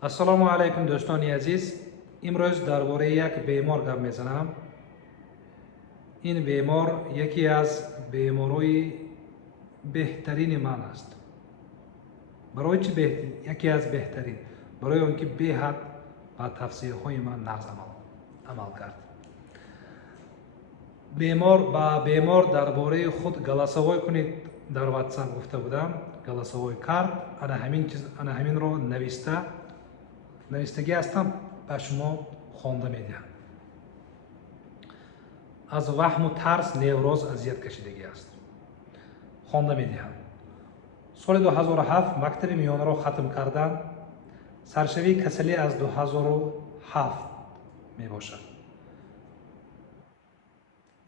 ассалому алайкум дӯстони азиз. имрӯз дар бораи як бемор гап мезанам. ин бемор яке аз беморҳои беҳтарини ман аст. барои чӣ яке аз беҳтарин? барои он ки беҳад ба тавсияҳои ман нағз амал кард. ба бемор дар бораи худ галасовой кунед дар WhatsApp гуфта будам. галасовой кард. ана ҳаминро навистагӣ ҳастам ба шумо хонда медиҳам. аз ваҳму тарс невроз азият кашидагӣ аст. хонда медиҳам. соли 2007 мактаби миёнаро хатм кардам. саршавии касалӣ аз 2007 мебошад.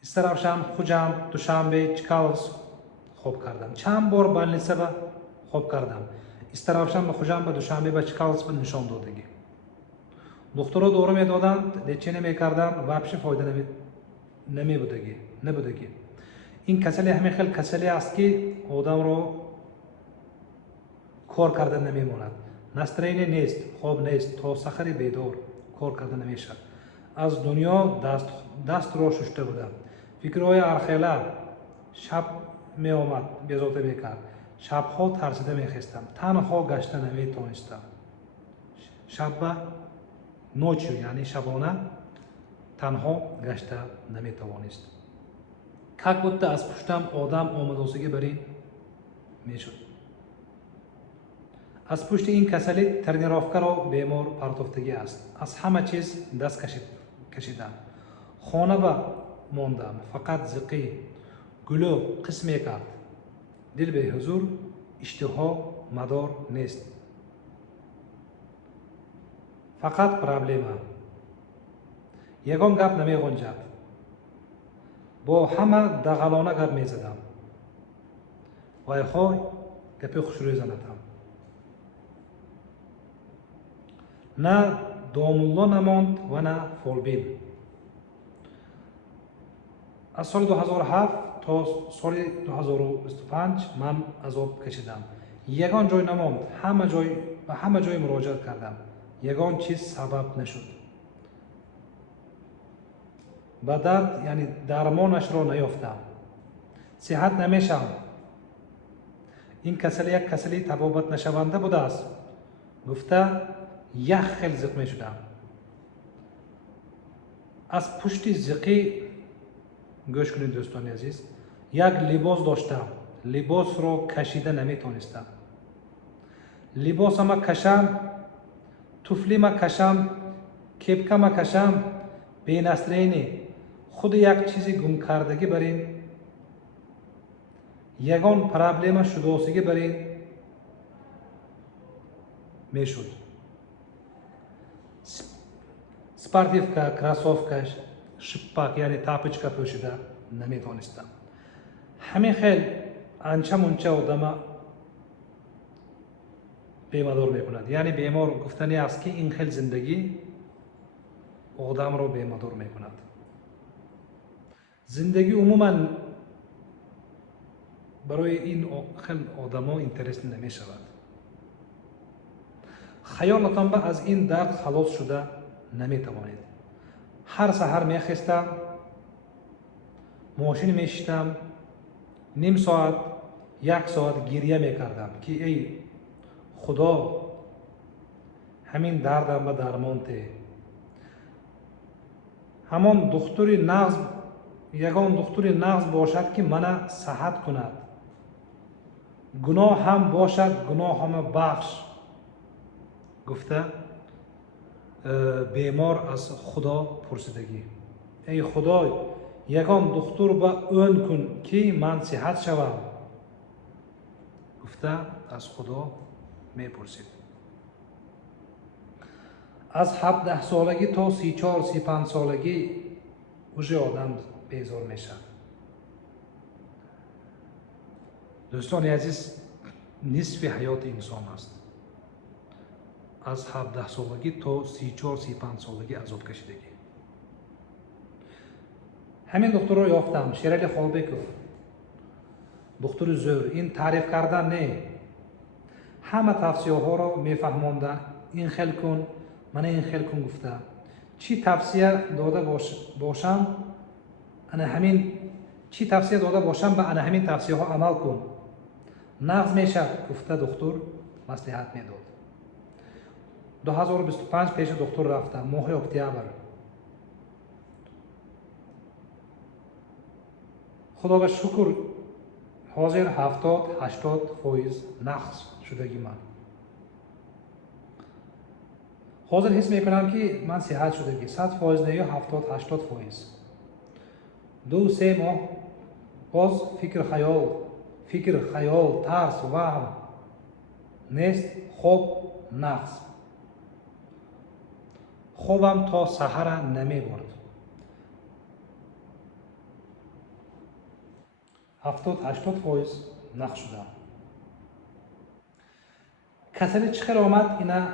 истаравшам хуҷанд душанбе чикалс хоб кардам. чанд бор больницаба хоб кардам. истаравшам ба хуҷанба душанбе ба чикалс нишон додагӣ. духтуро дору медоданд, лечение мекардам, вообще фоида набудагӣ. ин касале ҳамин хел касале аст ки одамро кор карда намемонад. настроение нест, хоб нест, то сахари бедор кор карда намешавад. аз дунё дастро шушта будам. фикрҳои архела шаб меомад, безовта мекард. шабҳо тарсида мехестам. танҳо гашта наметонистам. шабба ночью, яъне шабона танҳо гашта наметавонист. как будто аз пуштам одам омадосигӣ бар ин мешуд. аз пушти ин касалӣ тренировкаро бемор партофтагӣ аст. аз ҳама чиз даст кашидам. хона ба мондам. фақат зиқӣ гулӯ қис мекард. дил беҳузур, иштиҳо мадор нест. фақат проблема. ягон гап намеғунҷад. бо ҳама дағалона гап мезадам. вайхой гапи хушрӯй занатам. на домулло намонд ва на фолбин. аз соли 2007 то соли 2025 ман азоб кашидам. ягон ҷой намонд. ба ҳама ҷой муроҷиат кардам. ягон чиз сабаб нашуд. ба дард яъне дармонашро наёфтам. сиҳат намешавам. ин касалӣ як касалии табобатнашаванда будааст. гуфта як хел зиқ мешудам. аз пушти зиқӣ гӯш кунед дӯстони азиз. як либос доштам. либосро кашида наметонистам. либосама кашам, туфлима кашам, кепкама кашам, бенастроение, худи як чизи гумкардагӣ бар ин, ягон проблема шудосигӣ бар ин мешуд. спортивка, кроссовка, шиппак яъне тапочка пӯшида наметонистам. ҳамин хел анча мунча одама бемадор мекунад. яъне бемор гуфтани аст ки ин хел зиндагӣ одамро бемадор мекунад. зиндагӣ умуман барои ин хел одамо интересни намешавад. хаёлатон ба аз ин дард халос шуда наметавонед. ҳар саҳар мехестам, мошин мешитам, ним соат, як соат гирья мекардам ки эй худо, ҳамин дардам ба дармон те. ҳамон духтури нағз, ягон духтури нағз бошад ки мана саҳат кунад. гуноҳ ҳам бошад, гуноҳама бахш. гуфта бемор аз худо пурсидагӣ. эй худой, ягон духтур ба ӯн кун ки ман сиҳат шавам. гуфта аз худо мепурсид. аз 17 солагӣ то 34-35 солагӣ уже одам безор мешавад. дӯстони азиз, нисфи ҳаёти инсон аст. аз 17 солагӣ то 34-35 солагӣ азоб кашидагӣ. ҳамин духтурро ёфтам. Шерали Холбеков, духтури зӯр. ин таъриф кардан не. ҳама тавсияҳоро мефаҳмонда این خیل کن، من این خیل کن گفته چی توصیه داده باشم انا همین چی توصیه داده باشم به انا همین توصیه ها عمل کن. نقض میشه گفته دکتر مصلحت میداد. 2025 پیش دکتر رفته ماه اکتبر. خدا به شکر حاضر 70-80% نقص شدگی من. حاضر حس میکنم که من صحت شدگی 100% نه یا 70-80%. 2-3 ماه باز فکر خیال ترس وهم نیست. خوب نقص. خوبم تا سحر نمی برد. 70-80% نقص شدم. کسلی چخیر آمد اینا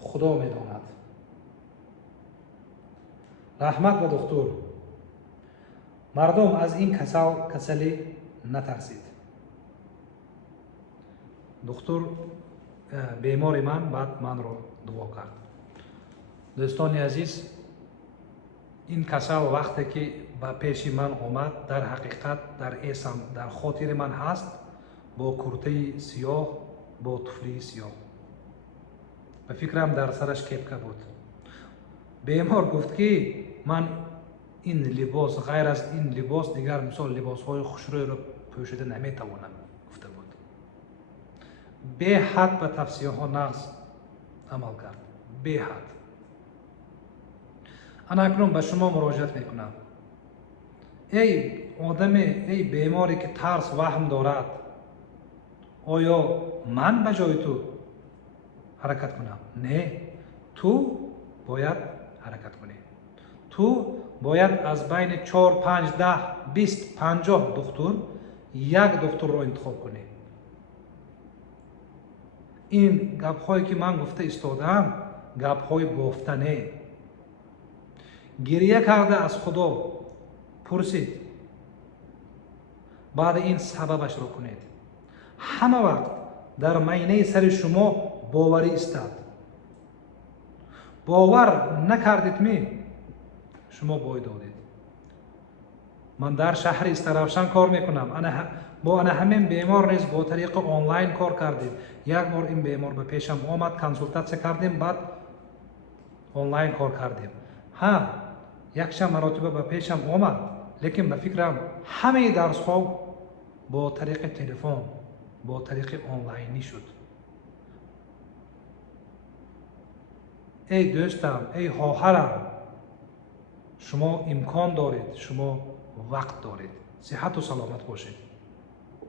خدا میداند. رحمت به دکتر. مردم از این کسلی نترسید. دکتر بیمار من بعد من رو دعا کرد. دوستان عزیز، این کسل وقتی که به پیش من آمد در حقیقت در اسم در خاطر من هست با کرته سیاه با طفلی سیاه. به فکرم در سرش کپکه بود. بیمار گفت که من این لباس غیر از این لباس دیگر مثال لباس های خوشروی را پوشیده نمیتوانم گفته بود. به حد به توصیه ها نقض عمل کرد. به حد. انا اکنون به شما مراجعت میکنم. ای آدم، ای بیماری که ترس وهم دارد، آیا من به جای تو حرکت کنم؟ نه، تو باید حرکت کنی. تو باید از بین 4 5 10 20 50 دکتر یک دکتر رو انتخاب کنی. این گپ هایی که من گفته ایستادم گپ های بافتنه. گریه کرده از خدا پرسید، بعد این سببش رو کنید. همه وقت در معینه سر شما باوری استاد. باور نکردید می شما بای دادید. من در شهر استرابشان کار میکنم. با همین بیمار نیز با طریق آنلاین کار کردیم. یک بار این بیمار به پیشم آمد، کنسولتاسیون کردیم، بعد آنلاین کار کردیم. یک مرتبه به پیشم آمد، لیکن به فکرم همه درس ها با طریق تلفن با طریق آنلاینی شد. ای دوستم، ای خواهرم، شما امکان دارید، شما وقت دارید. صحت و سلامت باشید.